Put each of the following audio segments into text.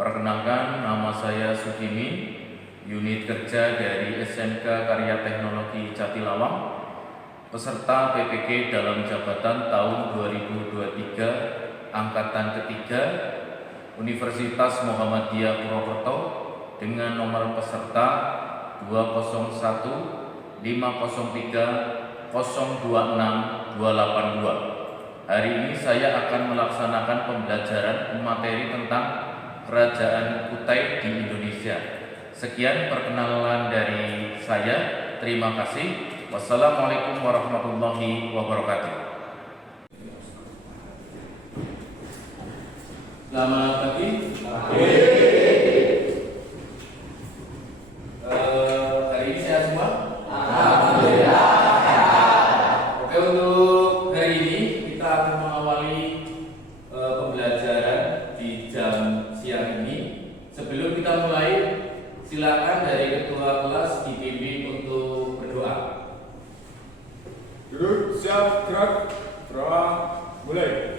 Perkenalkan, nama saya Sugimi, unit kerja dari SMK Karya Teknologi Jatilawang, peserta PPG dalam jabatan tahun 2023, angkatan ketiga, Universitas Muhammadiyah Purwokerto dengan nomor peserta 201 503 026 282. Hari ini saya akan melaksanakan pembelajaran materi tentang Kerajaan Kutai di Indonesia. Sekian perkenalan dari saya. Terima kasih. Wassalamualaikum warahmatullahi wabarakatuh. Selamat pagi. Hari ini sehat semua? Alhamdulillah. Oke, untuk hari ini kita akan mengawali pembelajaran di jam siang ini. Sebelum kita mulai, silakan dari ketua kelas dibimbing untuk berdoa. Duduk, siap, gerak, berdoa, mulai.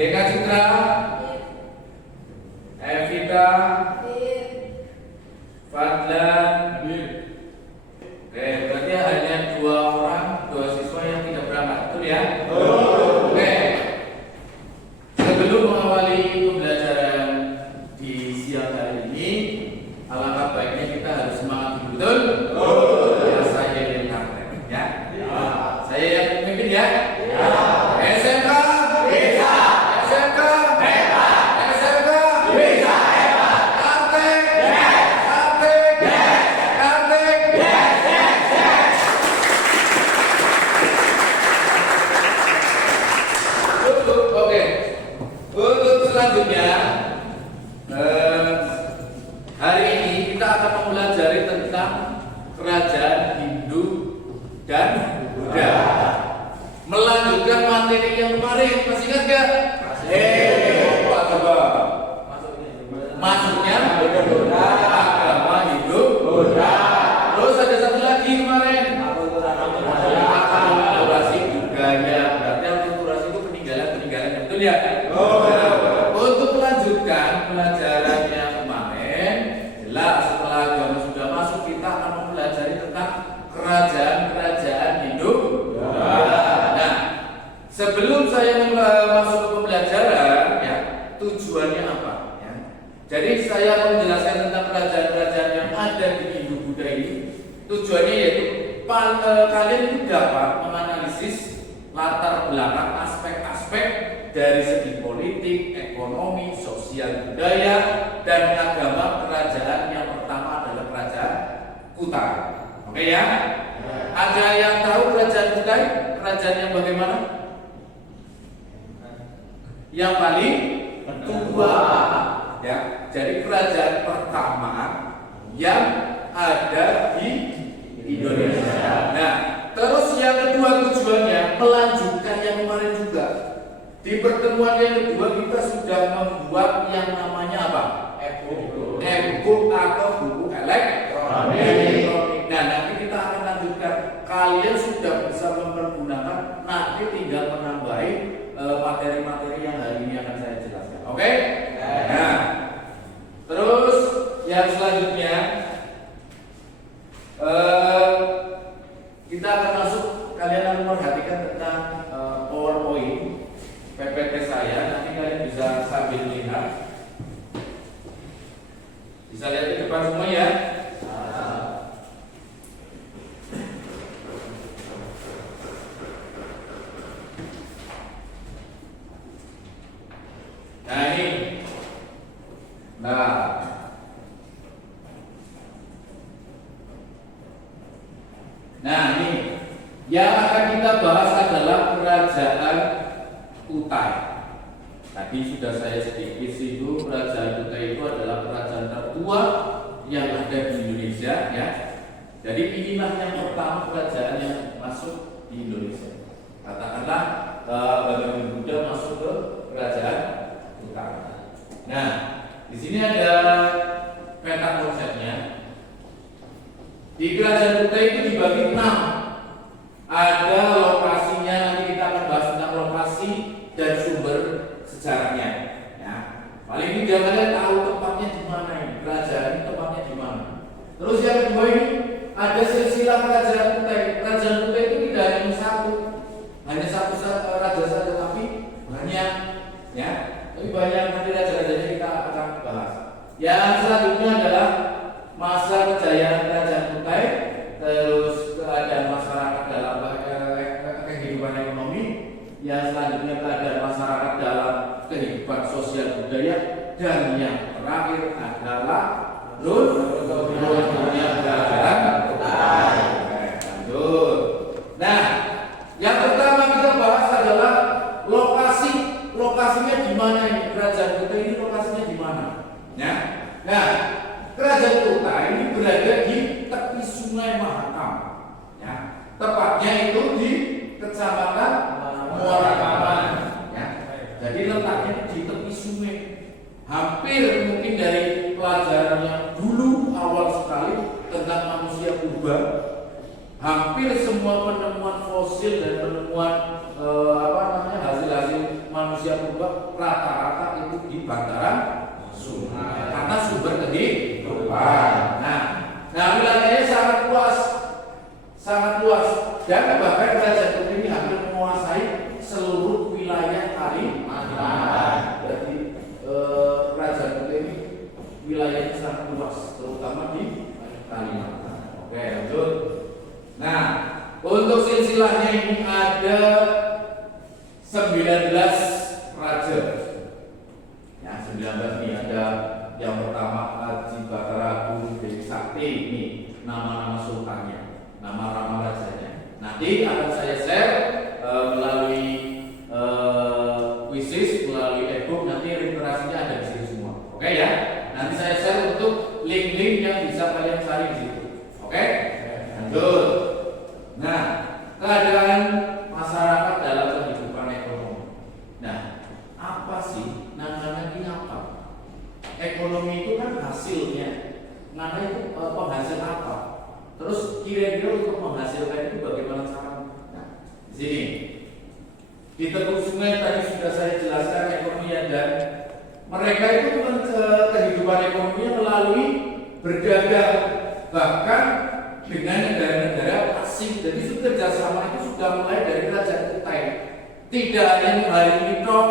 Deka Citra, Evita, Fadlan. Oke, berarti hanya dua siswa yang tidak berangkat, betul ya? Oke. Sebelum mengawali pembelajaran di siang hari ini, alangkah baiknya kita harus semangat betul. Ya, saya yang kapten, ya. Saya yang pemimpin, ya. SMK. Selanjutnya, hari ini kita akan mempelajari tentang kerajaan Hindu dan Buddha. Melanjutkan materi yang kemarin, masih ingat gak? Masuknya agama Hindu, Buddha. Terus ada satu lagi kemarin, akulturasi budaya. Berarti akulturasi itu peninggalan, betul ya? Untuk melanjutkan pelajarannya kemarin, jelas setelah agama sudah masuk, kita akan mempelajari tentang kerajaan Hindu. Nah, sebelum saya masuk ke pembelajaran, ya, tujuannya apa? Ya. Jadi saya menjelaskan tentang kerajaan-kerajaan yang ada di Hindu Buddha ini. Tujuannya yaitu kalian itu dapat menganalisis latar belakang aspek-aspek dari segi politik, ekonomi, sosial, budaya, dan agama kerajaan yang pertama adalah kerajaan Kutai. Oke ya? Ada yang tahu kerajaan Kutai? Kerajaan yang bagaimana? Yang paling tua. Ya, jadi kerajaan pertama yang ada di Indonesia. Nah, terus yang kedua tujuannya melanjutkan yang kemarin juga. Di pertemuan yang kedua kita sudah membuat yang namanya apa? E-book atau buku elektronik. Nah, nanti kita akan lanjutkan. Kalian sudah bisa mempergunakan, nanti tinggal menambahi materi-materi yang hari ini akan saya jelaskan. Oke? Nah, terus yang selanjutnya kita akan masuk. Kalian akan memperhatikan tentang PowerPoint PPT saya. Nanti kalian bisa Nah ini, nah ini yang akan kita bahas adalah kerajaan Kutai. Tadi sudah saya sedikit singgung, kerajaan Kutai itu adalah kerajaan tertua yang ada di Indonesia, ya. Jadi inilah yang pertama kerajaan yang masuk di Indonesia. Katakanlah Bagaimana Buddha masuk ke kerajaan Kutai. Nah, di sini ada peta konsepnya. Di kerajaan Kutai itu dibagi 6. Ada lokasinya, nanti kita akan bahas tentang lokasi dan sumber sejarahnya. Ya. Paling tidak kalian tahu tempatnya di mana ini, kerajaan ini tempatnya di mana. Terus yang kedua ini ada silsilah kerajaan Kutai. Kerajaan Kutai itu tidak hanya satu raja saja, tapi banyak, ya. Tapi banyak nanti raja-rajanya kita akan bahas. Yang selanjutnya adalah masa kejayaan kerajaan Kutai, terus keadaan masyarakat dalam kehidupan ekonomi. Yang selanjutnya keadaan masyarakat dalam kehidupan sosial budaya, dan yang terakhir adalah runtuhnya kerajaan Kutai. Lanjut. Nah, yang pertama kita bahas adalah lokasinya di mana ini kerajaan Kutai ini, lokasinya di mana? Ya. Nah, kerajaan Kutai ini berada di tepi Sungai Mahakam. Ya. Tepatnya itu di Kecamatan Muara Kaman. Ya. Jadi letaknya di tepi sungai. Hampir mungkin dari pelajaran yang dulu awal sekali tentang manusia purba, hampir semua penemuan fosil dan penemuan hasil-hasil manusia purba rata-rata itu di bantaran sungai karena sumber kehidupan. Nah, wilayahnya sangat luas dan bahkan kerajaan Kutai ini hampir menguasai seluruh wilayah Kalimantan. Jadi kerajaan Kutai ini wilayahnya sangat luas, terutama di Kalimantan. Oke, lanjut. Nah, untuk silsilahnya ini ada 19 raja. Ya, 19 ini ada yang pertama Haji Bataragung Dewi Sakti, ini nama-nama sultannya, nama-nama rajanya. Nanti akan saya share melalui quizzes, melalui e-book, nanti literasinya ada di sini semua. Oke ya? Nanti saya share untuk link-link yang bisa kalian cari di situ. Oke? Lanjut. Nah, keadaan masyarakat dalam kehidupan ekonomi. Nah, apa sih namanya ini apa? Ekonomi itu kan hasilnya. Namanya itu penghasil apa? Terus kira-kira untuk menghasilkan itu bagaimana cara? Nah, di sini di tepi sungai tadi sudah saya jelaskan ekonominya, dan mereka itu kehidupan ekonominya melalui berdagang, bahkan dengan negara-negara asing. Jadi kerjasama itu sudah mulai dari kerajaan Kutai. Tidak hanya menghadiri tok,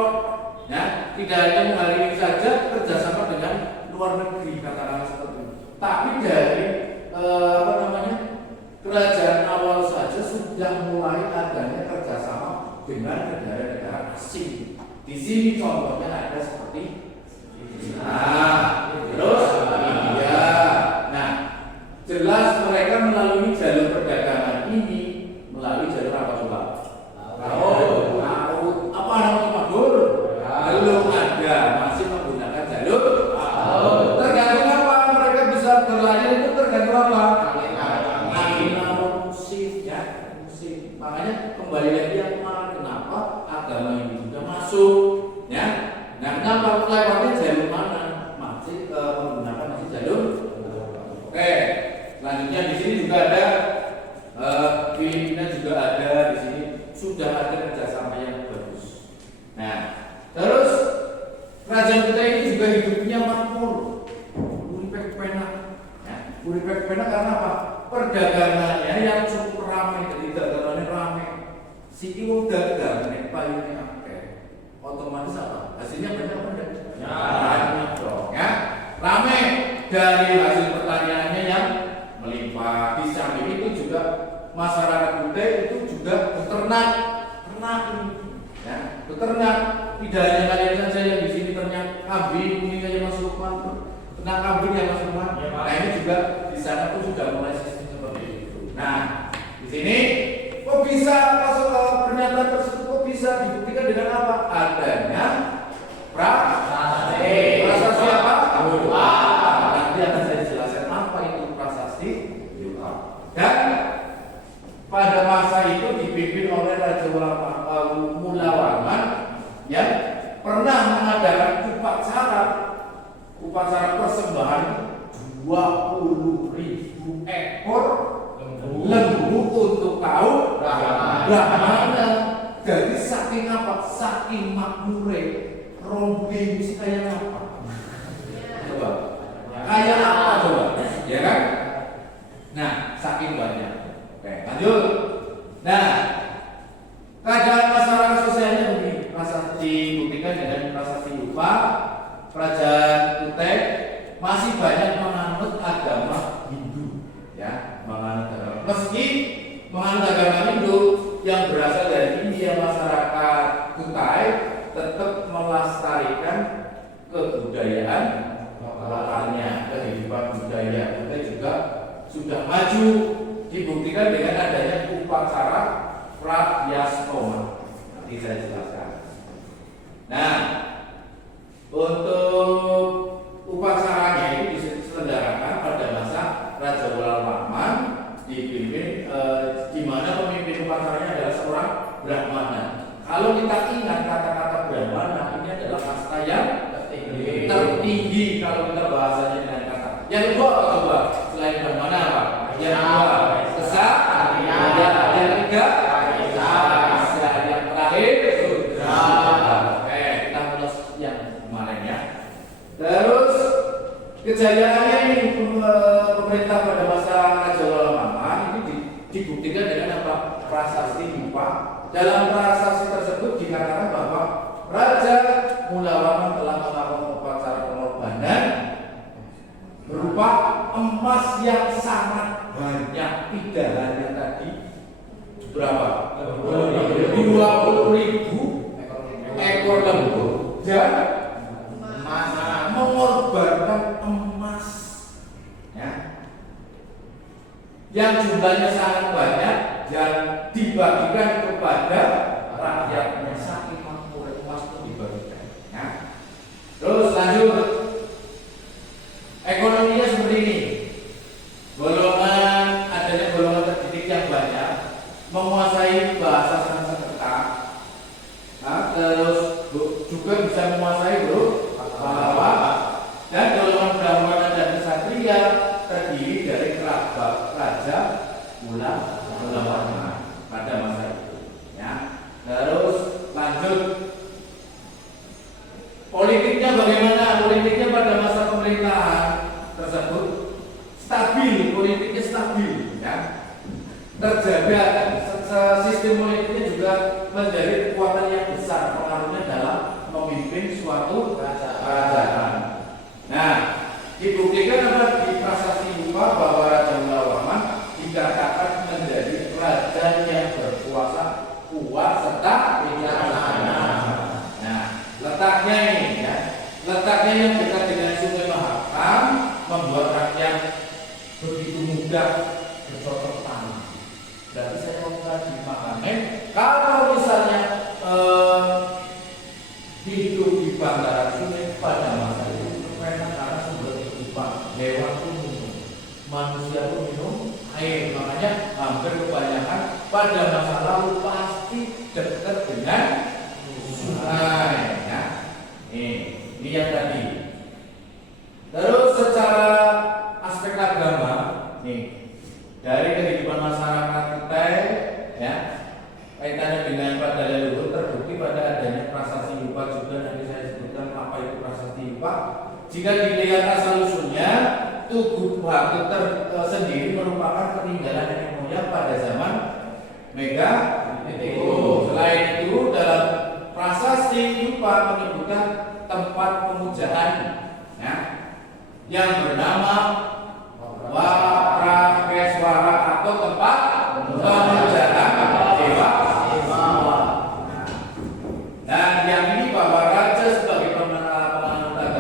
ya, tidak hanya menghadiri saja kerjasama dengan luar negeri, katakanlah seperti itu. Tapi dari kerajaan awal saja sudah mulai adanya kerjasama dengan negara-negara asing. Di sini contohnya ada seperti terus India. Nah, jelas mereka melalui jalur perdagangan ini, melalui jalur apa coba? Laut. Apa namanya Madur? Belum ada, masih menggunakan jalur laut. Tergantung apa mereka bisa berlayar itu, tergantung apa? Angin laut, musim, ya, musim. Makanya kembali lagi yang kemarin, kenapa agama ini juga masuk, ya? Nah, kenapa lewatnya jalur mana? Masih menggunakan jalur. Oke, selanjutnya di sini juga ada Filipina, juga ada di sini, sudah ada kerjasama yang bagus. Nah, terus kerajaan kita ini juga hidupnya makmur, uripek penak. Ya, uripek penak karena apa? Perdagangannya yang cukup ramai, ketika dagangannya ramai. Siki wong dagang nek payune akeh. Otomatis apa? Hasilnya banyak apa enggak? Ya, banyak dong, ya. Ramai dari hasil pertaniannya yang melimpah. Di samping itu juga masyarakat Kutai itu juga beternak, ya, beternak. Tidak hanya kalian saja yang di sini ternyata kambing ini aja Mas Lukman, ternak kambing ya Mas Lukman. Ya, Pak. Nah ini juga di sana pun sudah mulai sistem seperti itu. Nah di sini kok bisa pernyataan tersebut kok bisa dibuktikan dengan apa? Adanya prasasti. Prasasti apa? Nanti akan saya jelaskan apa itu prasasti. Dan pada masa itu dipimpin oleh Raja Mulawarman yang pernah mengadakan upacara persembahan 20.000 ekor lembu untuk kaum Brahmana. Jadi saking apa? Saking makmure rompi mesti kayak apa? Coba. Kayak apa coba? Ya kan? Nah, saking banyak. Oke, lanjut. Nah, keadaan masyarakat sosialnya begini. Prasasti dibuktikan dengan prasasti Yupa. Kerajaan Kutai masih banyak menganut agama Hindu, ya, menganut agama. Meski menganut agama Hindu yang berasal dari India, masyarakat Kutai tetap melestarikan kebudayaan lokalnya, kehidupan budaya Kutai juga sudah maju, dibuktikan dengan adanya upacara Pratyastoma. Nanti saya jelaskan. Nah, untuk upacaranya itu diselenggarakan pada masa Raja Mulawarman dipimpin di mana pemimpin upacaranya adalah seorang Brahmana. Kalau kita ingat kata-kata Brahmana ini adalah kasta yang tertinggi kalau kita bahasanya dengan kata. Yang kedua apa coba? Selain Brahmana apa? Yang kedua kesatria. Yang ketiga yang terakhir Sudra. Oke, kita mulai yang kemarin ya. Terus kejayaannya ini pemerintah pada masa Raja Mulawarman ini dibuktikan dengan apa? Prasasti Yupa. Dalam prasasti tersebut dikatakan bahwa Raja Mulawarman telah melakukan upacara pengorbanan berupa emas yang sangat banyak. Tidak hanya tadi berapa? 20.000 ekor lembu dan mengorbankan emas, ya, yang jumlahnya sangat banyak dan dibagikan kepada rakyatnya. Saking makmur emas itu dibagikan, ya. Terus lanjut, ekonominya seperti ini. Adanya golongan terdidik yang banyak, menguasai bahasa Sanskerta, nah, terus juga bisa menguasai bahwa dan golongan Brahmana dan Ksatria terdiri dari kerabat Raja Mulawarman pada masa itu, ya. Terus lanjut, politiknya bagaimana? Politiknya pada masa pemerintahan tersebut stabil, politiknya stabil, ya. Terjaga, sistem politiknya juga menjadi kekuatan yang besar pengaruhnya dalam memimpin suatu kerajaan. Nah, dibuktikan apa di prasasti Yupa bahwa Raja Mulawarman dikatakan menjadi raja yang berkuasa kuat serta bijaksana. Nah, letaknya ini, ya, letaknya yang dekat dengan Sungai Mahakam membuat rakyat begitu mudah bercocok tanam. Berarti saya mau tadi memahami kalau misalnya hidup di bantaran sungai pada masa itu memang karena sumber kehidupan, hewan pun minum, manusia pun minum air. Makanya hampir kebanyakan pada masa lalu pasti dekat dengan sungai, ya. Ini yang tadi. Terus secara aspek agama, nih, dari kehidupan masyarakat kita, ya, kaitannya dengan pada leluhur terbukti pada adanya prasasti Yupa juga. Nanti saya sebutkan apa itu prasasti Yupa. Jika dilihat asal usulnya, Tugu Batu sendiri merupakan peninggalan nenek moyang pada zaman Megatiko. Selain itu, dalam prasasti Yupa menyebutkan tempat pemujaan, ya, yang bernama Waprakeswara atau tempat pemujaan dewa. Dan yang ini bahwa raja sebagai penganut agama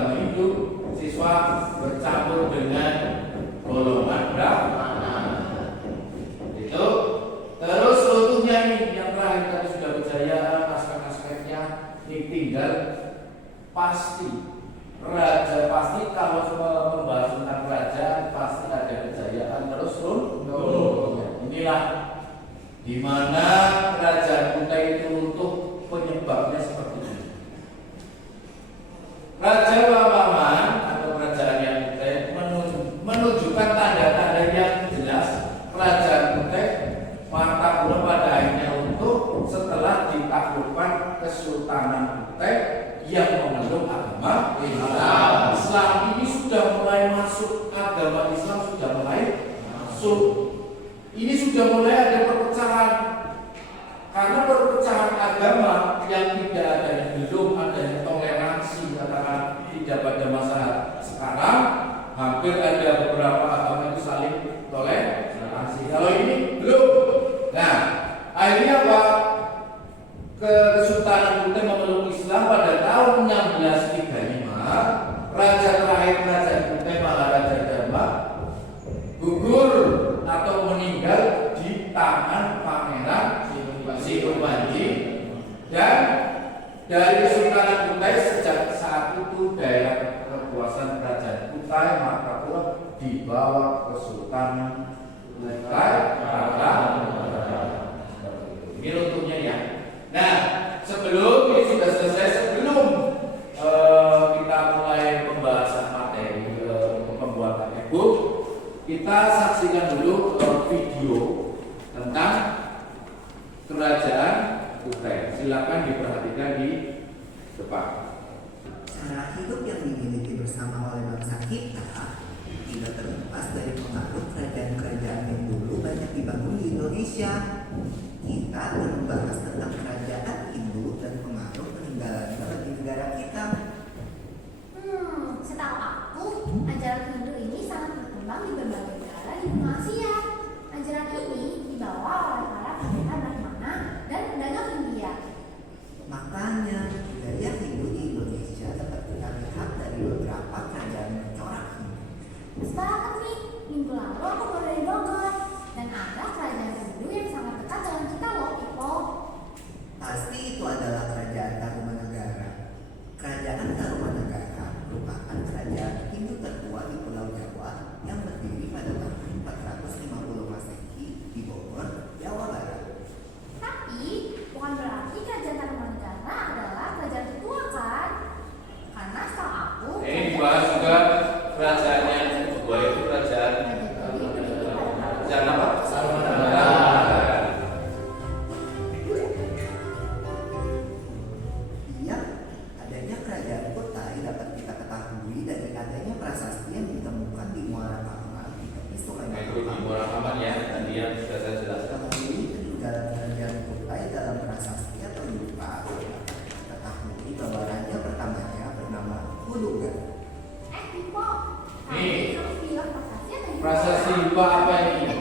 ini tinggal pasti. Raja pasti kalau membahas tentang kerajaan pasti ada kejayaan terus runtuh. Inilah di mana kerajaan Kutai itu runtuh, penyebabnya seperti ini. Raja Wamaman atau kerajaan yang Kutai menunjukkan tanda-tanda yang jelas kerajaan Kutai Martapura pada akhirnya runtuh setelah ditaklukkan Kesultanan Kutai yang memeluk agama Islam. Ini sudah mulai masuk, agama Islam sudah mulai masuk. Ini sudah mulai ada perpecahan. Karena perpecahan agama yang tidak adanya, belum adanya toleransi, katakan tidak pada masa sekarang, hampir ada beberapa agama itu saling toleransi. Kalau ini belum. Nah, akhirnya apa? Kesultanan Kutai memeluk Islam pada tahun 1635. Raja terakhir kerajaan Kutai Maharaja Dharma gugur atau meninggal di tangan Pangeran Sinubanji, dan dari Sultanan Kutai sejak saat itu daerah kekuasaan kerajaan Kutai Martapura di bawah Kesultanan Kutai Kartanegara. Ini untuknya ya. Nah, sebelum ini sudah selesai, sebelum kita mulai pembahasan materi pembuatan e-book, kita saksikan dulu video tentang kerajaan Kutai. Silakan diperhatikan di depan. Cara hidup yang dimiliki bersama oleh bangsa kita tidak terlepas dari pengaruh kerajaan-kerajaan yang dulu banyak dibangun di Indonesia. Kita akan membahas tentang kerajaan Hindu dan pengaruh peninggalannya bagi negara kita. Setahu aku, ajaran Hindu ini sangat berkembang di berbagai negara di benua Asia. Ajaran ini dibawa oleh para pendeta Brahmana dan pedagang India. Makanya, budaya Hindu di Indonesia dapat kita lihat dari beberapa kerajaan mencorak Hindu. Setelah nih, minggu lalu aku baru dari Bogor dan ada kerajaan Hindu yang sangat dekat dengan kita loh, Ipo. Pasti itu adalah kerajaan Tarumanagara. Kerajaan Tarumanagara merupakan kerajaan Hindu tertua di Pulau Jawa yang berdiri pada tahun 450 Masehi di Bogor, Jawa Barat. Tapi bukan berarti kerajaan Tarumanegara adalah kerajaan tertua kan? Karena setahu aku Ini dibahas juga kerajaan yang kedua, itu kerajaan apa? Iya, adanya kerajaan Kutai dapat kita ketahui dari adanya prasasti yang ditemukan di Muara Kamal di tepi Sungai Nah, itu di Muara Kamal ya, tadi yang sudah saya jelaskan. Ketahui peninggalan kerajaan Kutai dalam prasasti atau lupa. Ketahui bahwa raja pertamanya bernama Hulugan. Ipo, Nih. tadi kamu bilang prasasti atau Ipo? Prasasti Ipo apa ini?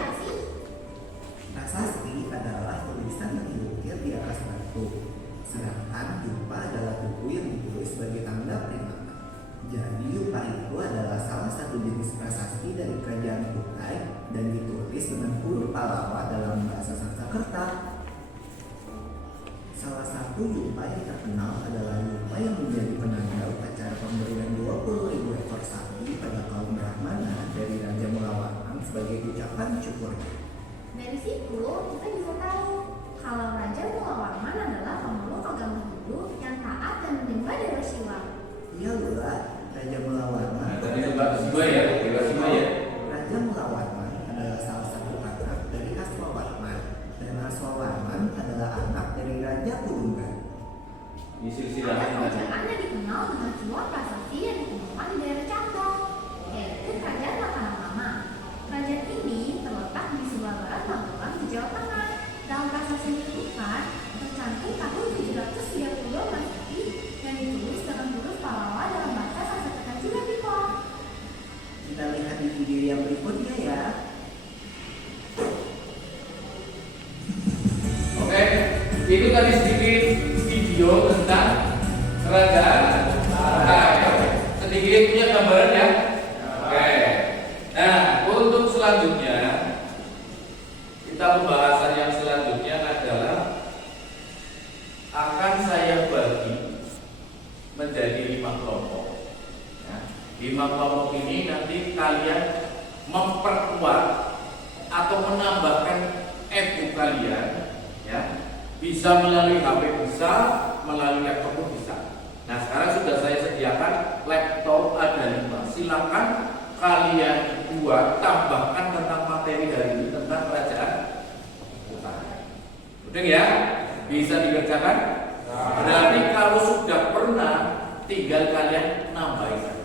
Prasasti adalah tulisan yang diukir di atas batu. Sedangkan yupa adalah buku yang ditulis sebagai tanda peringatan. Jadi yupa itu adalah salah satu jenis prasasti dari kerajaan Kutai dan ditulis dengan huruf Pallawa dalam bahasa Sanskerta. Salah satu yupa yang terkenal adalah yupa yang menjadi penanda upacara pemberian 20.000 ekor sapi pada kaum Brahmana dari Raja Mulawarman sebagai ucapan syukurnya. Dari situ kita bisa tahu kalau Raja Mulawarman adalah pemeluk agama Hindu yang taat dan menyembah Dewa Siwa. Iya Lula, Raja Mulawarman. Nah, tadi coba Siwa ya, Dewa Siwa ya. Raja Mulawarman adalah salah satu anak dari Aswawarman dan Aswawarman adalah anak dari Raja Kurunggan. Di Ada silsilah kerajaan yang dikenal dengan sebuah prasasti yang ditemukan di daerah Candong, yaitu Kerajaan Mataram Lama. Kerajaan ini terletak di sebelah barat Magelang di Jawa Tengah. Dalam prasasti yang ditemukan tercantum tahun 730 Masehi yang ditulis dengan huruf Pallawa dalam bahasa Sanskerta juga, Ipo. Kita lihat di video yang berikutnya ya. Oke, itu tadi sedikit video tentang kerajaan Kutai. Sedikit punya gambaran ya. Oke. Nah, untuk selanjutnya kita pembahasan yang selanjutnya adalah akan saya bagi Di 5 kelompok ini nanti kalian memperkuat atau menambahkan e-book kalian, ya, bisa melalui HP, bisa melalui laptop pun bisa. Nah, sekarang sudah saya sediakan laptop ada 5. Silakan kalian buat, tambahkan tentang materi hari ini tentang kerajaan utara. Udah ya? Bisa dikerjakan? Berarti kalau sudah pernah, tinggal kalian nambahin saja.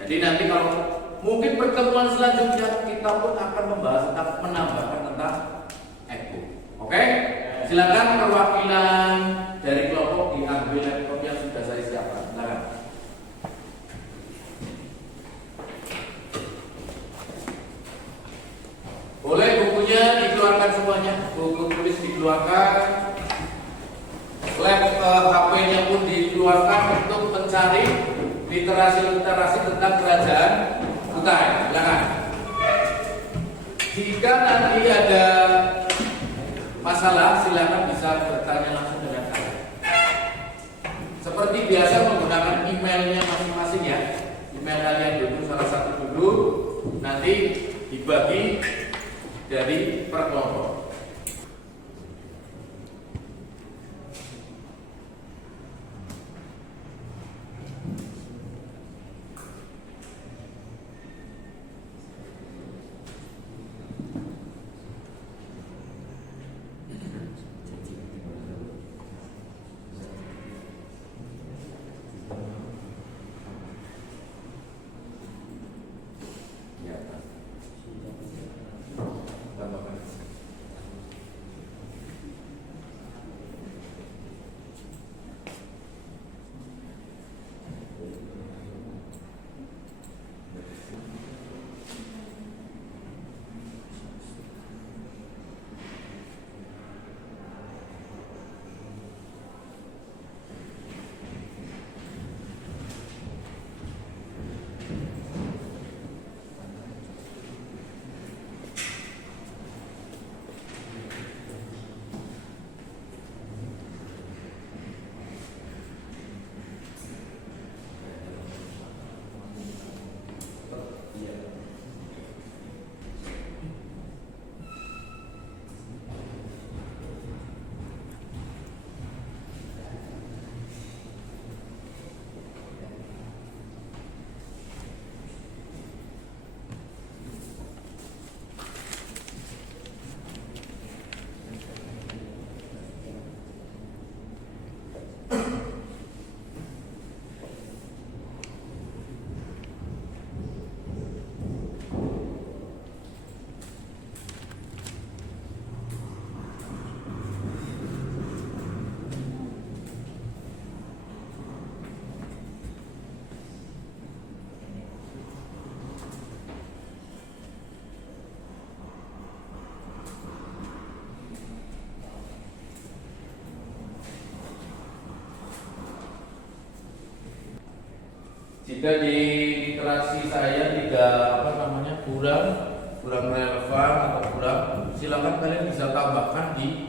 Jadi nanti kalau mungkin pertemuan selanjutnya kita pun akan membahas tentang menambahkan tentang e-book. Oke? Silakan perwakilan dari kelompok diambil laptop yang sudah saya siapkan. Silakan. Boleh bukunya dikeluarkan semuanya, buku tulis dikeluarkan, HP-nya pun dikeluarkan untuk mencari literasi tentang kerajaan Kutai. Silakan. Jika nanti ada masalah, silakan bisa bertanya langsung dengan saya. Seperti biasa menggunakan emailnya masing-masing ya. Email kalian dulu, salah satu dulu, nanti dibagi dari per kelompok. Jika di literasi saya tidak kurang relevan atau kurang, silakan kalian bisa tambahkan di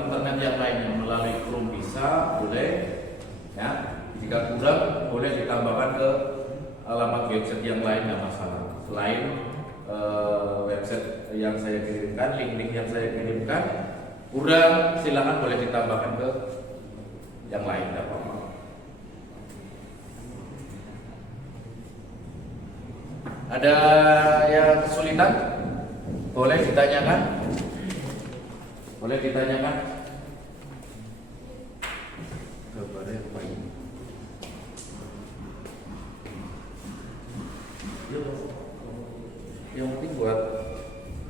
internet yang lainnya melalui Chrome bisa, boleh ya. Jika kurang, boleh ditambahkan ke alamat website yang lain, nggak masalah. Selain website yang saya kirimkan, link-link yang saya kirimkan kurang, silakan boleh ditambahkan ke yang lain, nggak apa-apa. Ada yang kesulitan? Boleh ditanyakan? Boleh ditanyakan? Kabarnya apa ini? Yang penting buat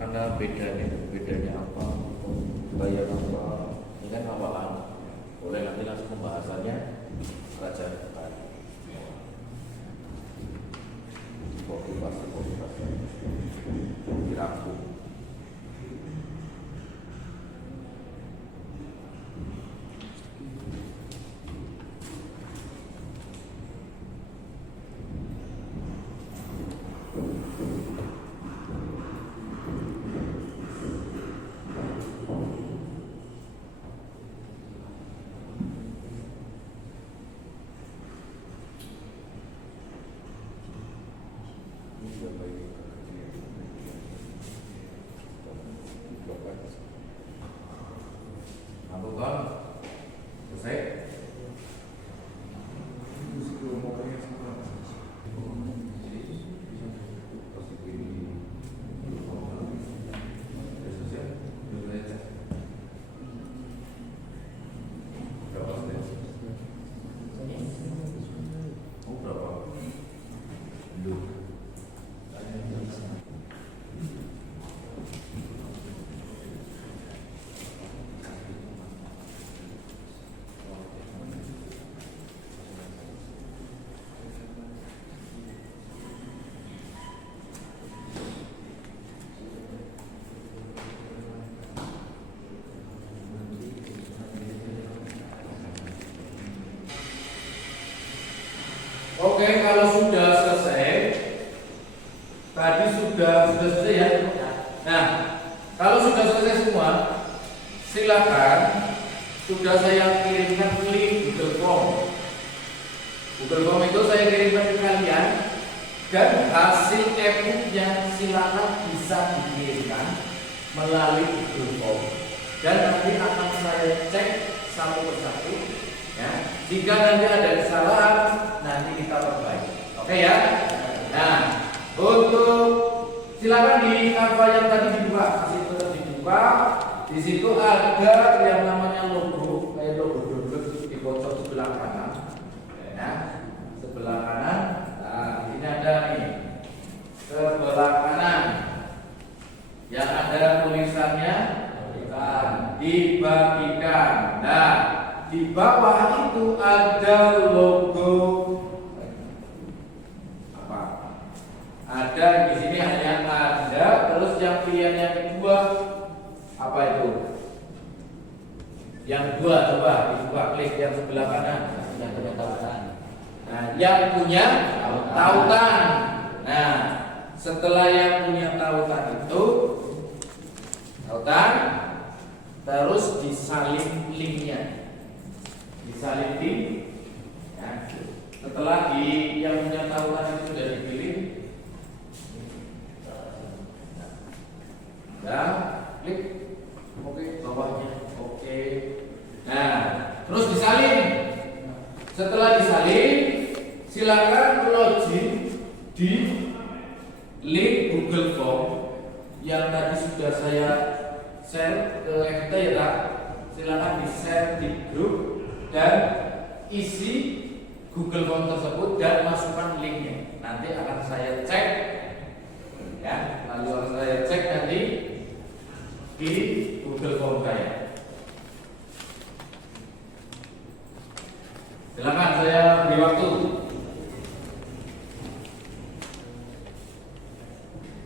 anak bedanya apa, bayar apa, ini kan awalan. Boleh nanti langsung pembahasannya kerajaan Kutai. Kopi pasti dirangkum. Oke, kalau sudah selesai, tadi sudah selesai ya. Nah, kalau sudah selesai semua, silakan sudah saya kirimkan link Google Form. Google Form itu saya kirimkan ke kalian dan hasil e-booknya silakan bisa dikirimkan melalui Google Form dan nanti akan saya cek satu persatu. Ya, jika nanti ada kesalahan, nanti kita perbaiki. Oke ya. Nah, untuk silakan di Canva yang tadi dibuka, di situ dibuka. Di situ ada yang namanya logo, kayak logo duduk di pojok sebelah kanan. Ya, sebelah kanan. Nah, ini ada nih. Sebelah kanan. Yang ada tulisannya dibagikan. Nah, di bawah itu ada logo apa? Ada di sini hanya ada. Terus yang pilihan yang kedua apa itu? Yang kedua coba dibuka, klik yang sebelah kanan. Yang punya tautan. Nah, yang punya tautan. Nah, setelah yang punya tautan itu tautan, terus disalin linknya. Disalin link. Ya. Setelah yang punya tautan itu sudah dipilih, nah, klik. Oke, bawahnya. Oke. Nah, terus disalin. Setelah disalin, silakan login di link Google Form yang tadi sudah saya share ke kita ya, Kak. Silakan di-share di grup dan isi Google Form tersebut dan masukkan linknya. Nanti akan saya cek, ya. Lalu akan saya cek nanti di Google Form saya. Silakan saya beri waktu.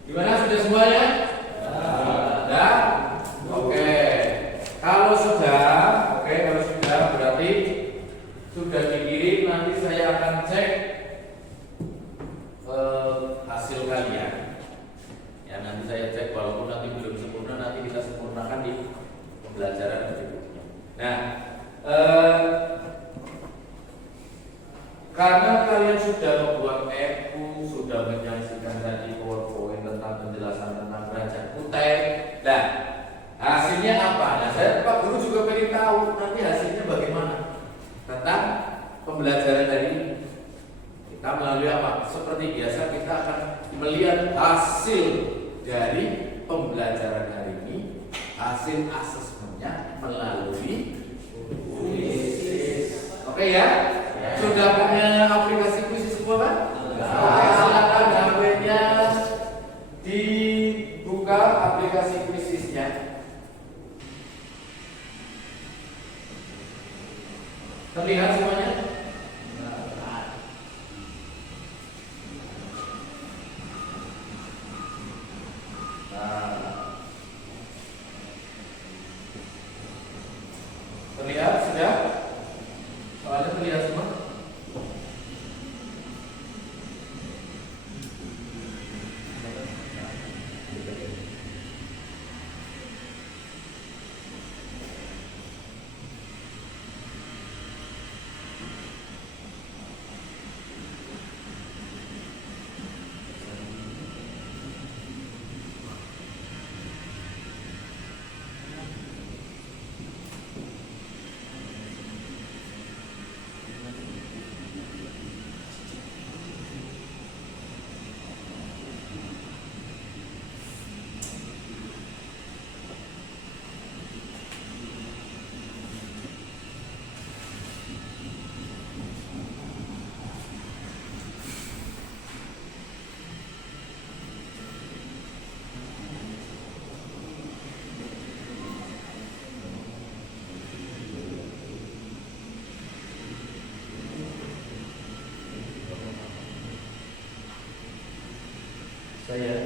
Gimana, sudah semuanya? Sudah? Oke. Kalau sudah, kalau sudah berarti sudah dikirim. Nanti saya akan cek hasil kalian. Ya, nanti saya cek, walaupun nanti belum sempurna, nanti kita sempurnakan di pembelajaran berikutnya. Nah, karena kalian sudah membuat e-book, sudah menyaksikan tadi PowerPoint tentang penjelasan tentang Kerajaan Kutai. Nah, hasilnya apa? Nah, saya Pak Guru juga pengen tahu nanti hasilnya bagaimana tentang pembelajaran dari ini. Kita melalui apa? Seperti biasa kita akan melihat hasil dari pembelajaran hari ini, hasil asesmennya melalui kuisis. Oke ya? Sudah punya aplikasi kuisis semua kan? Oke, silakan HP-nya dibuka aplikasi kuisisnya. Terlihat semuanya? Terlihat sudah? Soalnya terlihat semua. Saya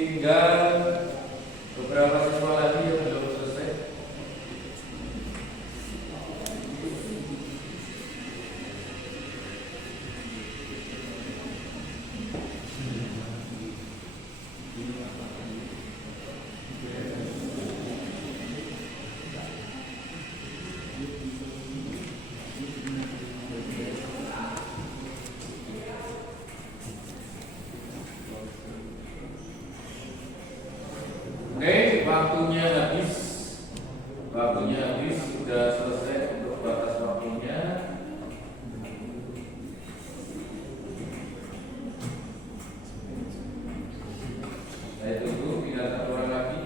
tinggal beberapa siswa lagi yang belum selesai. Oke, waktunya habis. Waktunya habis, sudah selesai untuk batas waktunya. Saya tunggu, tinggal satu orang lagi.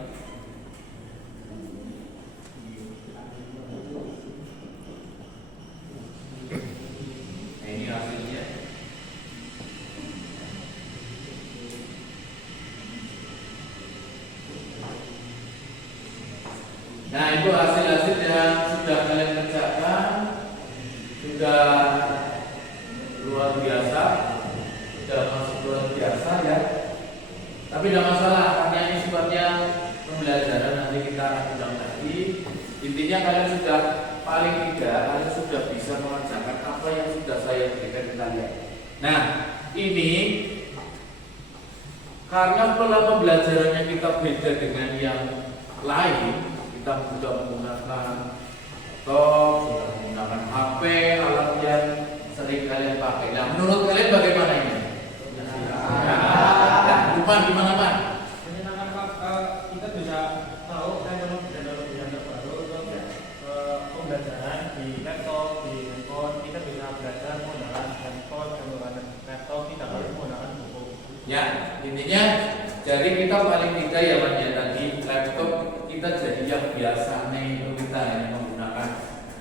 Nah, ini hasilnya. Nah, itu hasil-hasil yang sudah kalian kerjakan, sudah luar biasa, sudah masuk luar biasa ya. Tapi tidak masalah, karena ini sifatnya pembelajaran, nanti kita akan ulang lagi. Intinya kalian sudah, paling tidak kalian sudah bisa mengerjakan apa yang sudah saya berikan ke kalian. Nah, ini karena pola pembelajarannya kita beda dengan yang lain. Kita sudah menggunakan laptop, sudah menggunakan HP, alat yang sering kalian pakai. Nah, menurut kalian bagaimana ini? Lupa gimana Pak? Menyenangkan Pak, kita bisa tahu teknologi yang terbaru untuk pembelajaran di laptop, di handphone. Kita bisa belajar menggunakan handphone, menggunakan laptop, tidak harus menggunakan buku. Ya, intinya jadi kita paling tidak ya Pak ya, tadi laptop kita jadi yang biasanya itu kita hanya menggunakan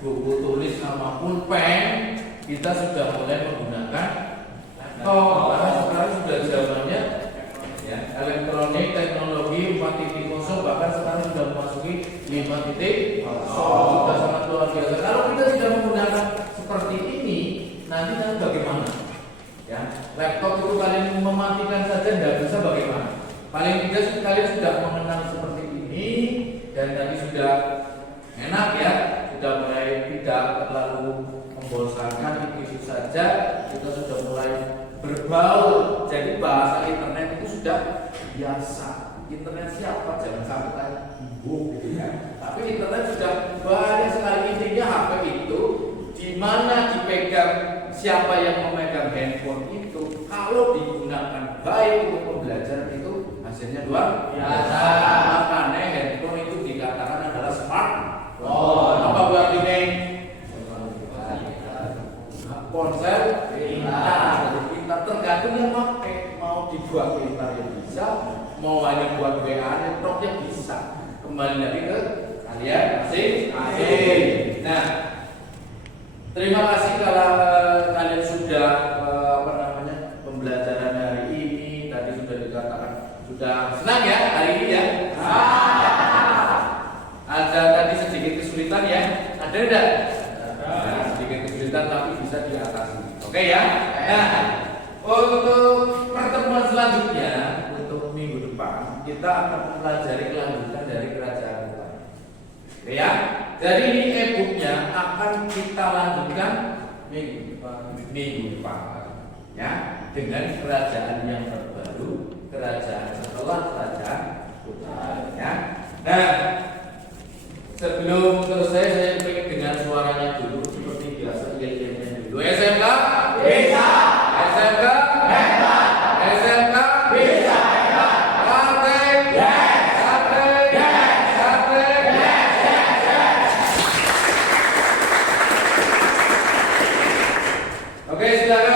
buku tulis sama pulpen, kita sudah mulai menggunakan laptop karena sekarang sudah zamannya ya elektronik, teknologi 4.0, bahkan sekarang sudah memasuki 5.0. Sudah sangat luar biasa. Kalau kita tidak menggunakan seperti ini, nanti bagaimana? Ya, laptop itu kalian mematikan saja tidak bisa, bagaimana? Paling tidak kalian sudah mengenal seperti ini dan tadi sudah enak ya, sudah mulai tidak terlalu membosankan, itu saja kita sudah mulai berbaur. Jadi bahasa internet itu sudah biasa. Internet siapa? Jangan sampai tanya ibu gitu ya. Tapi internet sudah banyak sekali. Intinya HP itu di mana dipegang, siapa yang memegang handphone itu, kalau digunakan baik untuk pembelajaran itu hasilnya luar biasa. Makanya handphone itu dikatakan adalah smartphone. Apa buat ini? Ponsel pintar. Pintar tergantung yang pakai. Mau dibuat pintar ya bisa, mau hanya buat WA network ya bisa. Kembali lagi ke kalian masing-masing. Nah, terima kasih kalau kalian sudah pembelajaran hari ini tadi sudah dikatakan sudah senang ya hari ini ya. Ada tadi sedikit kesulitan ya, ada enggak? Ada sedikit kesulitan tapi bisa diatasi. Oke ya. Nah, untuk pertemuan selanjutnya untuk minggu depan kita akan mempelajari kelanjutan dari kerajaan Bulan. Oke ya. Jadi ini e-booknya akan kita lanjutkan minggu depan ya, dengan kerajaan yang terbaru, kerajaan setelah kerajaan Bulan ya. Nah, sebelum selesai saya ingin dengar suaranya dulu seperti biasa, yel-yelnya dulu. SMK bisa, SMK hebat, SMK bisa hebat, praktek yes, praktek yes, praktek yes, yes. Oke, silakan.